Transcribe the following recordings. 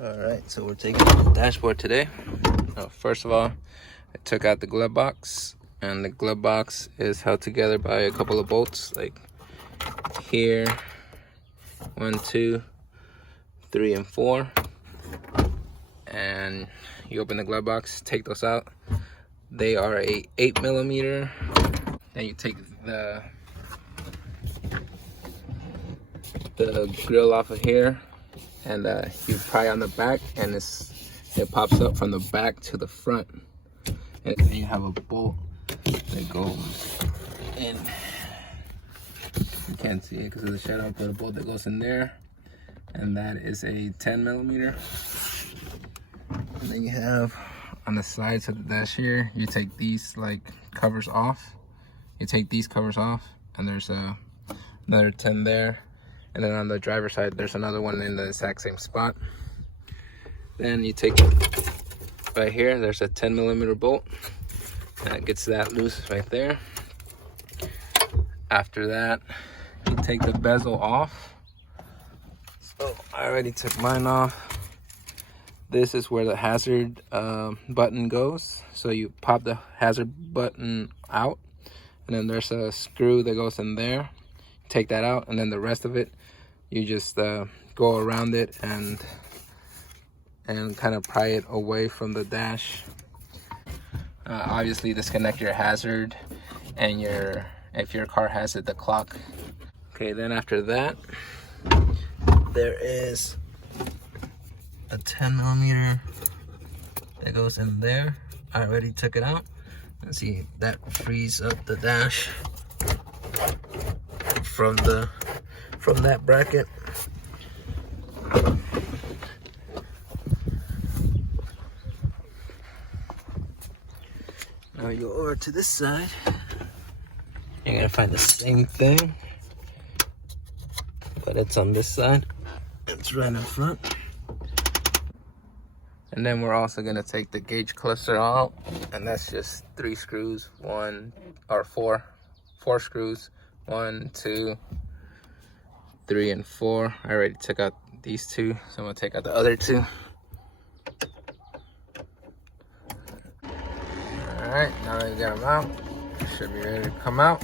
Alright, so we're taking out the dashboard today. First of all, I took out the glove box, and the glove box is held together by a couple of bolts, like here, 1, 2, 3, and 4. And you open the glove box, take those out. They are a 8mm. Then you take the grill off of here, and you pry on the back, and it pops up from the back to the front. And then you have a bolt that goes in. You can't see it because of the shadow, but a bolt that goes in there, and that is a 10mm. And then you have on the sides of the dash here, you take these like covers off. You take these covers off, and there's another 10 there. And then on the driver's side, there's another one in the exact same spot. Then you take right here, there's a 10mm bolt. That gets that loose right there. After that, you take the bezel off. So I already took mine off. This is where the hazard button goes. So you pop the hazard button out, and then there's a screw that goes in there. Take that out, and then the rest of it, you just go around it and kind of pry it away from the dash. Obviously disconnect your hazard and if your car has it, the clock. Okay, then after that, there is a 10mm that goes in there. I already took it out. Let's see, that frees up the dash from that bracket. Now you go over to this side. You're gonna find the same thing, but it's on this side. It's right in front. And then we're also gonna take the gauge cluster out, and that's just 3 screws, 4 screws, 1, 2, 3, and 4. I already took out these 2, so I'm gonna take out the other 2. All right, now that you got them out, should be ready to come out.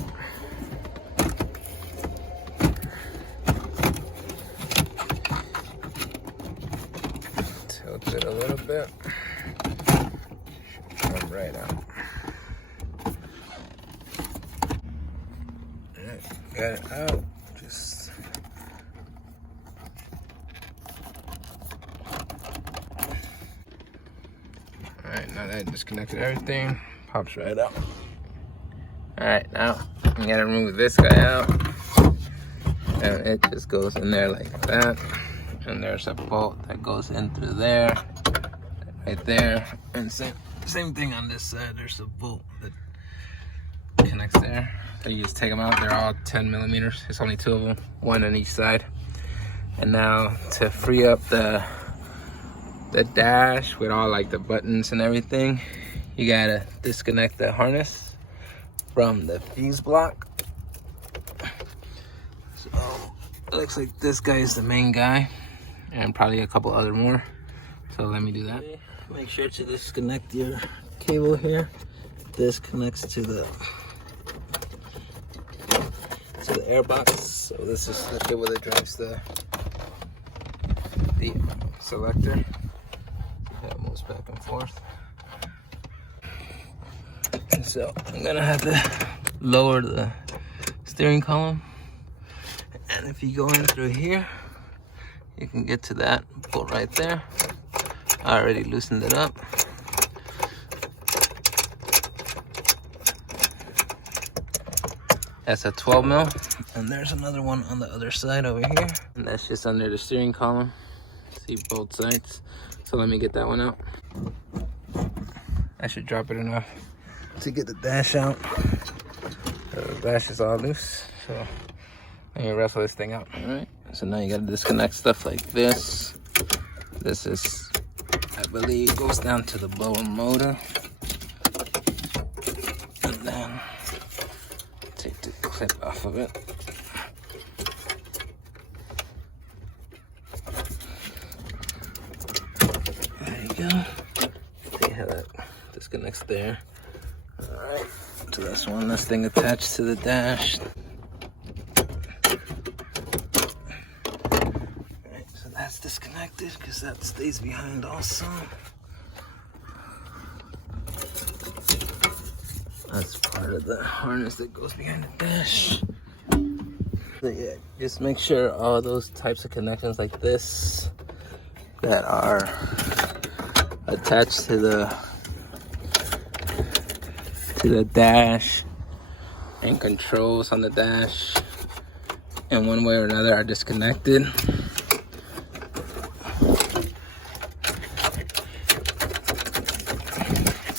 Tilt it a little bit. Should come right out. All right, got it out. Just all right, now that I disconnected everything, pops right out. All right, now you gotta remove this guy out, and it just goes in there like that. And there's a bolt that goes in through there, right there. And same thing on this side. There's a bolt that connects there. So you just take them out. They're all 10mm. It's only 2 of them, 1 on each side. And now to free up the dash with all like the buttons and everything, you gotta disconnect the harness from the fuse block. So it looks like this guy is the main guy, and probably a couple other more. So let me do that. Make sure to disconnect your cable here. This connects to the air box. So this is the cable that drives the selector. That moves back and forth. And so I'm gonna have to lower the steering column. And if you go in through here, you can get to that bolt right there. I already loosened it up. That's a 12mm. And there's another one on the other side over here. And that's just under the steering column. See both sides. So let me get that one out. I should drop it enough to get the dash out. The dash is all loose. So let me wrestle this thing out. All right. So now you gotta disconnect stuff like this. This is, I believe, goes down to the blower motor. And then take the clip off of it. go. See how that disconnects there. Alright, so that's one less thing attached to the dash. Alright, so that's disconnected because that stays behind also. That's part of the harness that goes behind the dash. So yeah, just make sure all those types of connections like this that are attached to the dash and controls on the dash in one way or another are disconnected.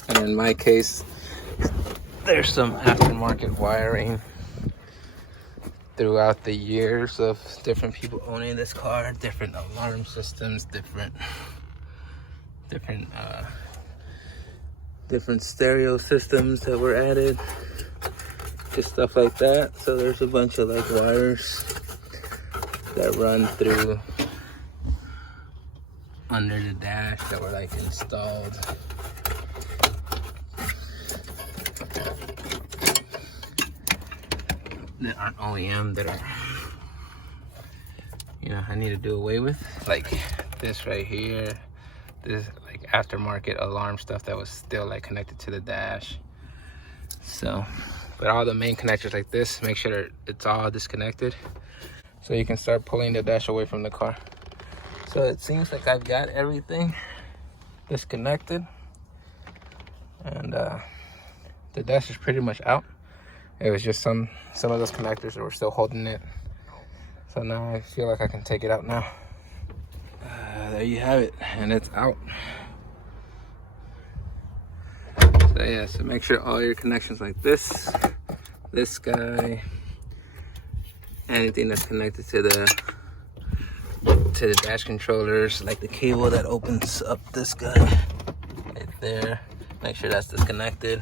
And in my case, there's some aftermarket wiring throughout the years of different people owning this car, different alarm systems, different stereo systems that were added, just stuff like that. So there's a bunch of like wires that run through under the dash that were like installed. That aren't OEM, that are, you know, I need to do away with, like this right here, this like aftermarket alarm stuff that was still like connected to the dash. So, but all the main connectors like this, make sure it's all disconnected so you can start pulling the dash away from the car. So it seems like I've got everything disconnected, and the dash is pretty much out. It was just some of those connectors that were still holding it. So now I feel like I can take it out now. There you have it, and it's out. So yeah, so make sure all your connections like this guy, anything that's connected to the dash controllers, like the cable that opens up this guy right there, make sure that's disconnected.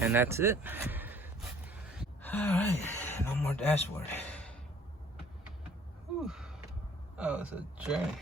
And that's it. All right, no more dashboard. Whew. Oh, it's a journey.